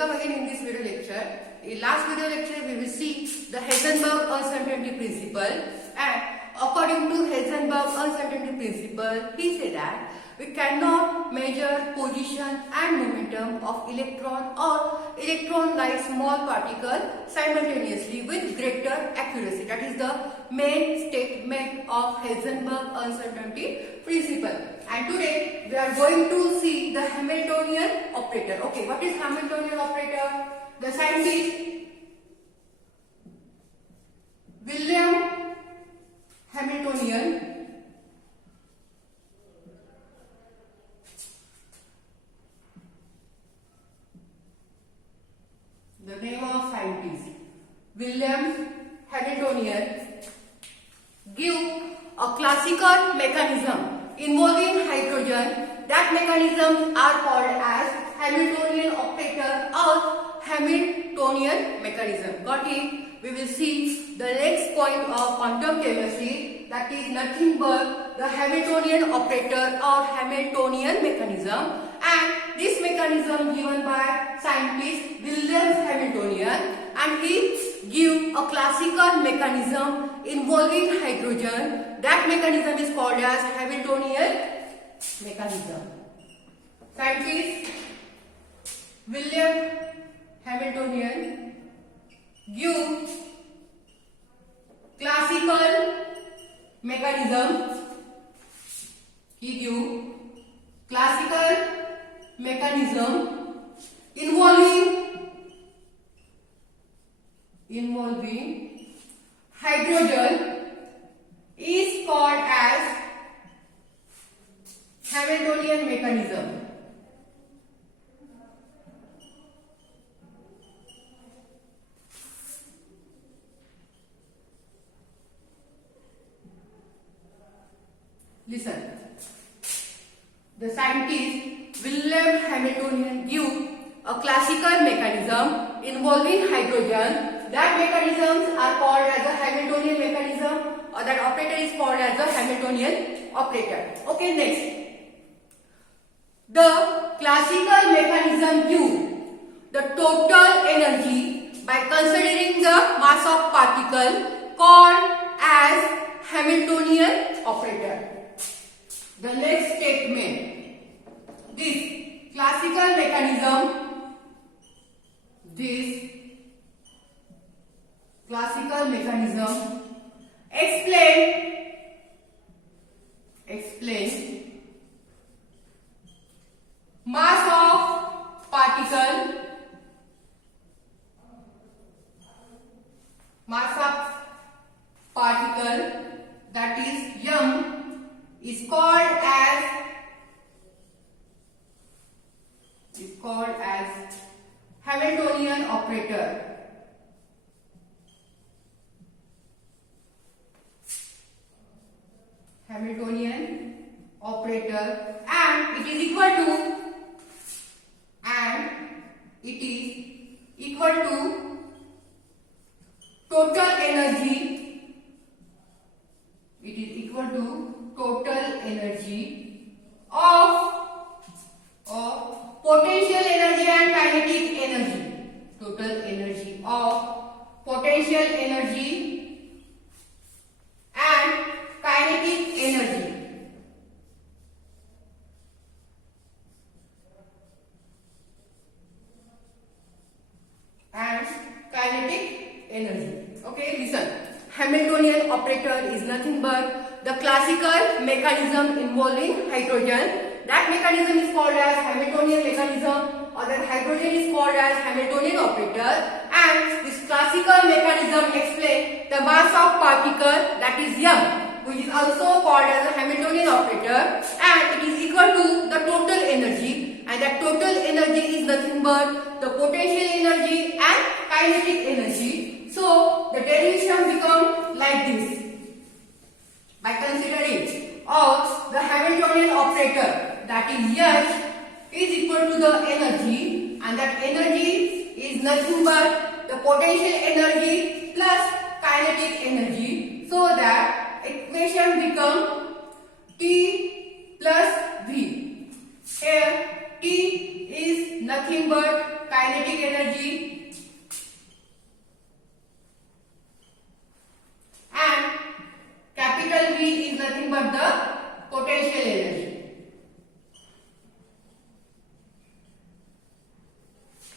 Welcome again in this video lecture. In last video lecture we will see the Heisenberg uncertainty principle, and according to Heisenberg uncertainty principle he said that we cannot measure position and momentum of electron or electron-like small particle simultaneously with greater accuracy. That is the main statement of Heisenberg uncertainty principle. And today we are going to see the Hamiltonian operator. Okay, what is Hamiltonian operator? The scientist William Hamiltonian the name of scientist William Hamiltonian give a classical mechanism involving hydrogen. That mechanisms are called as Hamiltonian operator or Hamiltonian mechanism. Got it? We will see the next point of quantum chemistry, that is nothing but the Hamiltonian operator or Hamiltonian mechanism, and this mechanism given by scientist William Hamiltonian, and he give a classical mechanism involving hydrogen. That mechanism is called as Hamiltonian mechanism. Scientist William Hamiltonian give classical mechanism. He give classical mechanism involving hydrogen is called as Hamiltonian mechanism. Listen. The scientist William Hamiltonian give a classical mechanism involving hydrogen. That mechanisms are called as a Hamiltonian mechanism, or that operator is called as a Hamiltonian operator. Okay, next. The classical mechanism give the total energy by considering the mass of particle called as Hamiltonian operator. The next statement, this classical mechanism explain mass of particle, that is m, is called as Hamiltonian operator. Hamiltonian operator, and it is equal to total energy. It is equal to total energy of potential energy and kinetic energy. Total energy of potential energy and kinetic energy. Okay, listen. Hamiltonian operator is nothing but the classical mechanism involving hydrogen. That mechanism is called as Hamiltonian mechanism, or that hydrogen is called as Hamiltonian operator, and this classical mechanism explains the mass of particle, that is m, which is also called as a Hamiltonian operator, and it is equal to the total energy, and that total energy is nothing but the potential energy and kinetic energy. So the derivation becomes like this. By considering of the Hamiltonian operator, that is H is equal to the energy, and that energy is nothing but the potential energy plus kinetic energy, so that equation becomes T plus V. Here T is nothing but kinetic energy and capital V is nothing but the potential energy.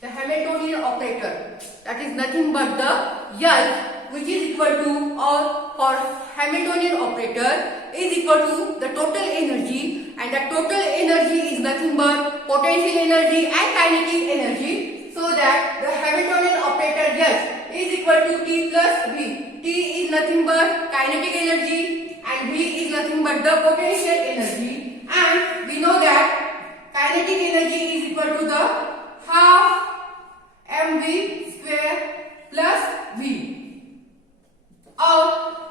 The Hamiltonian operator, that is nothing but the L, which is equal to, or for Hamiltonian operator is equal to the total energy, and the total energy is nothing but potential energy and kinetic energy. So that the Hamiltonian operator S is equal to T plus V. T is nothing but kinetic energy and V is nothing but the potential energy, and we know that kinetic energy is equal to the half mv square plus V, or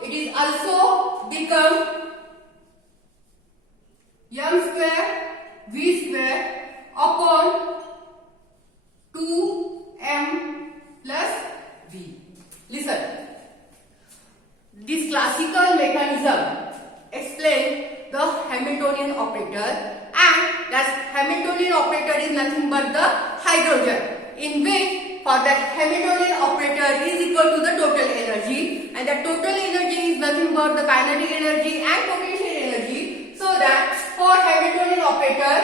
it is also become m square V square upon 2m plus V. Listen, this classical mechanism explain the Hamiltonian operator, and that Hamiltonian operator is nothing but the hydrogen, in which for that Hamiltonian operator is equal to the total energy, and the total energy is nothing but the kinetic energy and potential energy. So that for Hamiltonian operator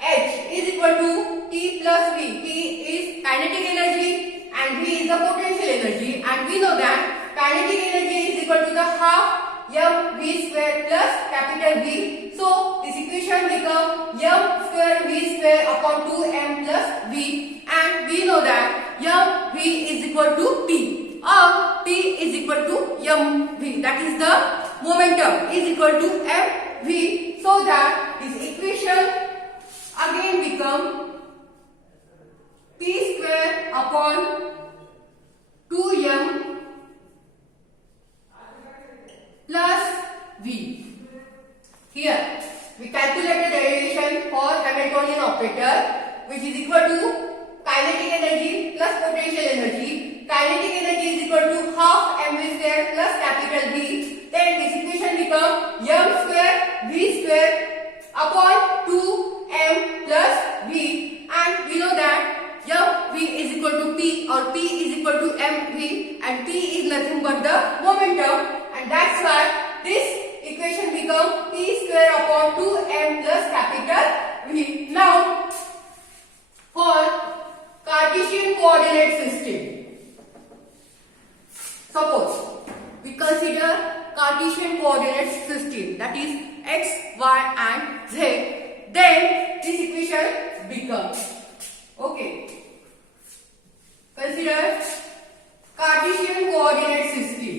H is equal to T plus V. T is kinetic energy and V is the potential energy, and we know that kinetic energy is equal to the half mv square plus capital V. So this equation become m square V square upon 2m plus V, and we know that mv is equal to P, or P is equal to mv, that is the momentum is equal to mv. So that this equation again become P square upon 2m plus V. Here we calculate the derivation for Hamiltonian operator, which is equal to kinetic energy plus potential energy. Kinetic energy is equal to half mv square plus capital V. Then this equation become m square V square upon 2m plus V, and we know that mv is equal to P, or P is equal to mv, and P is nothing but the momentum, and that's why this equation become P square upon 2m plus capital V. Now for Cartesian coordinate system, suppose we consider Cartesian coordinate system, that is x, y and z, then this equation becomes, okay, consider Cartesian coordinate system.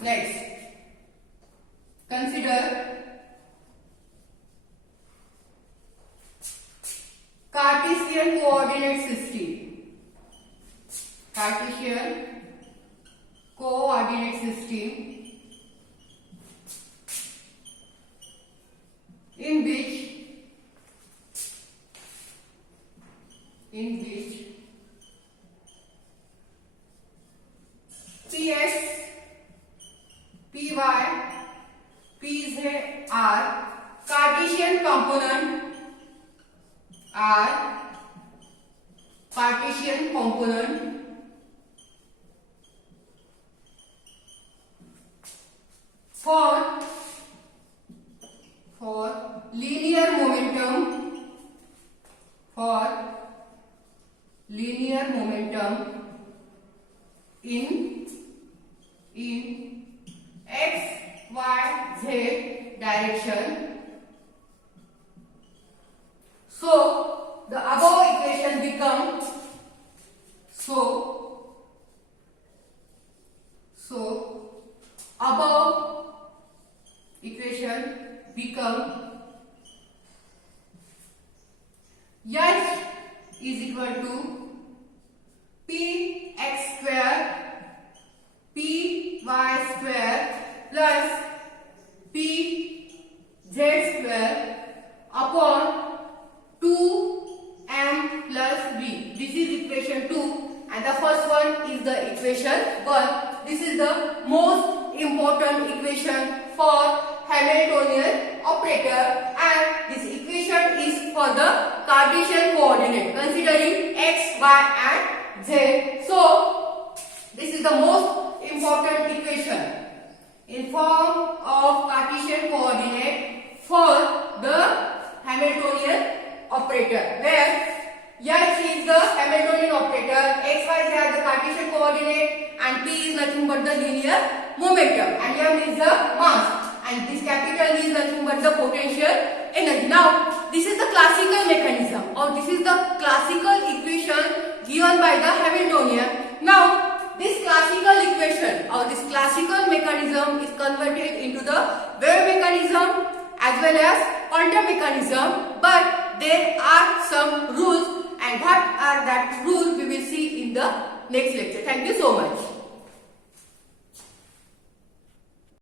Next, consider Cartesian coordinate system. Cartesian coordinate system in which Px, Py, Pz are Cartesian component, for linear momentum, in x, y, z direction. So the above equation becomes above equation become H is equal to Px square Py square plus Pz square upon 2m plus V. This is equation 2, and the first one is the equation 1. This is the most important equation for Hamiltonian operator, and this equation is for the Cartesian coordinate considering x, y and z. So this is the most important equation in form of Cartesian coordinate for the Hamiltonian operator, where h is the Hamiltonian operator, x, y, z are the Cartesian coordinate, and p is nothing but the linear momentum, and m is the mass, and this capital is nothing but the potential energy. Now this is the classical mechanism, or this is the classical equation given by the Hamiltonian. Now this classical equation or this classical mechanism is converted into the wave mechanism as well as quantum mechanism, but there are some rules, and what are that rules we will see in the next lecture. Thank you so much.